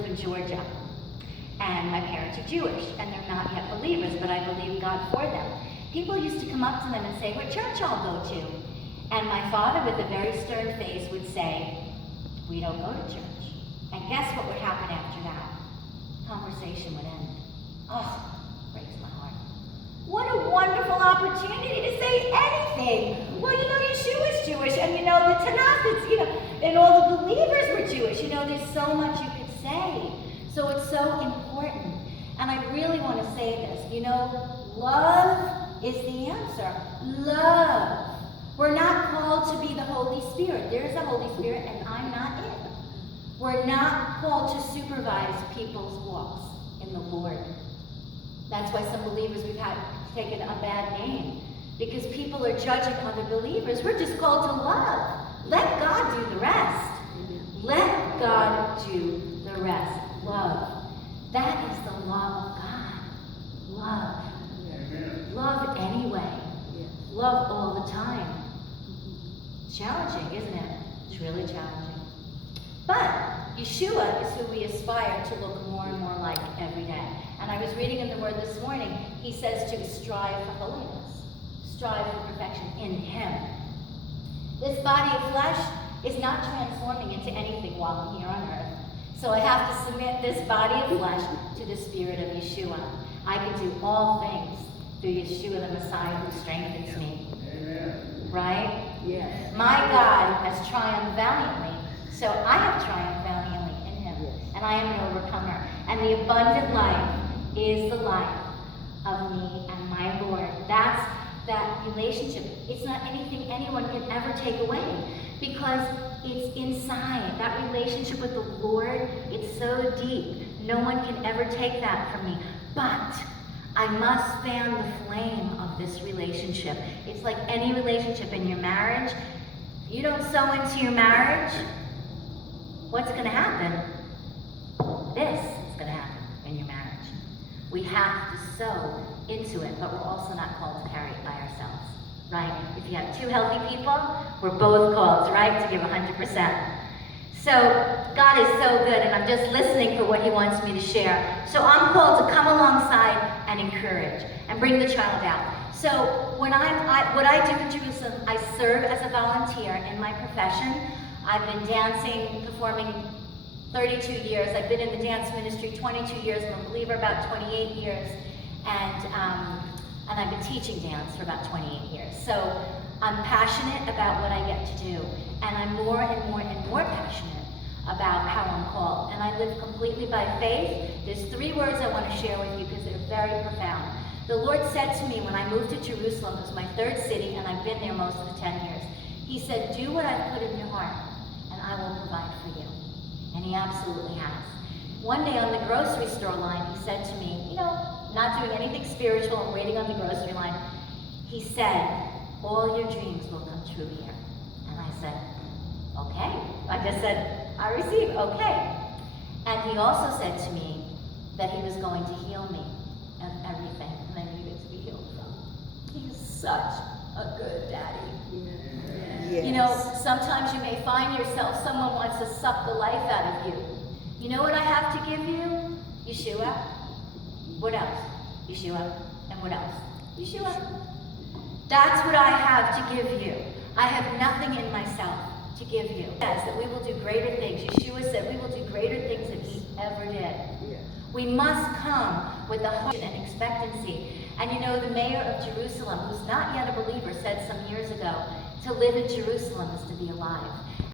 live in Georgia, and my parents are Jewish, and they're not yet believers, but I believe God for them. People used to come up to them and say, "What church y'all go to?" And my father, with a very stern face, would say, "We don't go to church." And guess what would happen after that? Conversation would end. Oh, breaks my heart. What a wonderful opportunity to say anything. Well, Yeshua's Jewish, and the Tanakh is, and all the believers were Jewish. There's so much you could say. So it's so important. And I really want to say this. Love is the answer. Love. We're not called to be the Holy Spirit. There's a Holy Spirit, and I'm not it. We're not called to supervise people's walks in the Lord. That's why some believers we've had taken a bad name, because people are judging other believers. We're just called to love. Let God do the rest. Let God do the rest. Love. That is the love of God. Love. Love anyway. Love all the time. It's challenging, isn't it? It's really challenging. But Yeshua is who we aspire to look more and more like every day. And I was reading in the Word this morning, he says to strive for holiness. Strive for perfection in Him. This body of flesh is not transforming into anything while I'm here on earth. So I have to submit this body of flesh to the Spirit of Yeshua. I can do all things through Yeshua the Messiah who strengthens me. Amen. Right? Yes. My God has triumphed valiantly, so I have triumphed valiantly in Him. Yes. And I am an overcomer. And the abundant life is the life of me and my Lord. That's that relationship. It's not anything anyone can ever take away, because it's inside. That relationship with the Lord, it's so deep. No one can ever take that from me. But I must fan the flame of this relationship. It's like any relationship in your marriage. If you don't sow into your marriage, what's going to happen? This is going to happen in your marriage. We have to sow into it, but we're also not called to carry it by ourselves, right? If you have two healthy people, we're both called, right, to give 100%. So God is so good, and I'm just listening for what He wants me to share. So I'm called to come alongside and encourage and bring the child out. So when what I do in Jerusalem, I serve as a volunteer in my profession. I've been dancing, performing 32 years. I've been in the dance ministry 22 years. I'm a believer about 28 years. And I've been teaching dance for about 28 years. So I'm passionate about what I get to do. And I'm more and more and more passionate about how I'm called. And I live completely by faith. There's 3 words I want to share with you because they're very profound. The Lord said to me when I moved to Jerusalem, it was my 3rd city, and I've been there most of the 10 years. He said, "Do what I've put in your heart, and I will provide for you." And He absolutely has. One day on the grocery store line, He said to me, not doing anything spiritual and waiting on the grocery line, He said, "All your dreams will come true here." And I said, "Okay." I just said, "I receive, okay." And He also said to me that He was going to heal me of everything that I needed to be healed from. He's such a good daddy. Yes. Sometimes you may find yourself, someone wants to suck the life out of you. You know what I have to give you? Yeshua. What else? Yeshua. And what else? Yeshua. That's what I have to give you. I have nothing in myself to give you. Yes, that we will do greater things. Yeshua said we will do greater things than He ever did. Yes. We must come with a hope and expectancy. And the mayor of Jerusalem, who's not yet a believer, said some years ago, to live in Jerusalem is to be alive.